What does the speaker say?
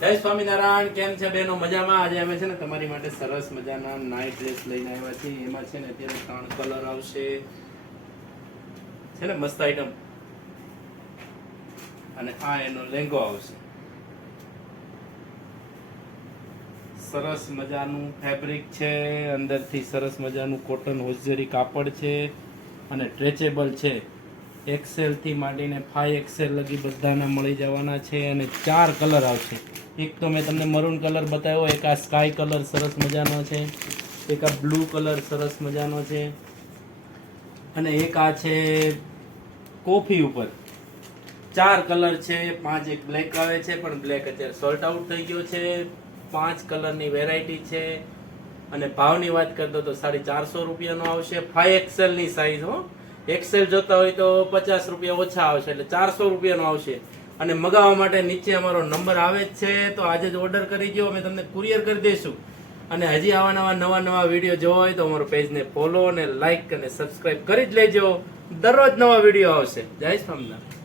જય સ્વામિનારાયણ. કેમ છે બેનો? મજામાં? આજે અમે છે ને તમારી માટે સરસ મજાના નાઇટ ડ્રેસ લઈને આવ્યા છીએ. એમાં છે ને અત્યારે 3 કલર આવશે, છે ને મસ્ત આઈટમ. અને આ એનો લેંગો આવશે. સરસ મજાનું ફેબ્રિક છે, અંદરથી સરસ મજાનું કોટન હોજરી કાપડ છે અને સ્ટ્રેચેબલ છે. એક્સેલ થી માંડીને 5XL લગી બધાના મળી જવાના છે. અને 4 કલર આવશે. એક તો મેં તમને મરૂન કલર બતાવ્યો, એક આ સ્કાય કલર સરસ મજાનો છે, એક આ બ્લુ કલર સરસ મજાનો છે, અને એક આ છે કોફી ઉપર. 4 કલર છે. 5 એક બ્લેક આવે છે, પણ બ્લેક અત્યારે સોલ્ટ આઉટ થઈ ગયો છે. 5 કલરની વેરાયટી છે. અને ભાવની વાત કરતો તો 450 રૂપિયાનો આવશે. 5XL ની સાઈઝ હો. એક્સેલ જોતા હોય તો 50 રૂપિયા ઓછા આવશે, એટલે 400 રૂપિયાનો આવશે. અને મગાવવા માટે નીચે અમારો નંબર આવે જ છે, તો આજે જ ઓર્ડર કરી દો, અમે તમને કુરિયર કરી દઈશું. અને હજી આવા નવા વિડીયો જોવા હોય તો અમારો પેજને ફોલો અને લાઈક અને સબસ્ક્રાઇબ કરી જ લેજો. દરરોજ નવા વિડીયો આવશે. જય સ્વામિનારાયણ.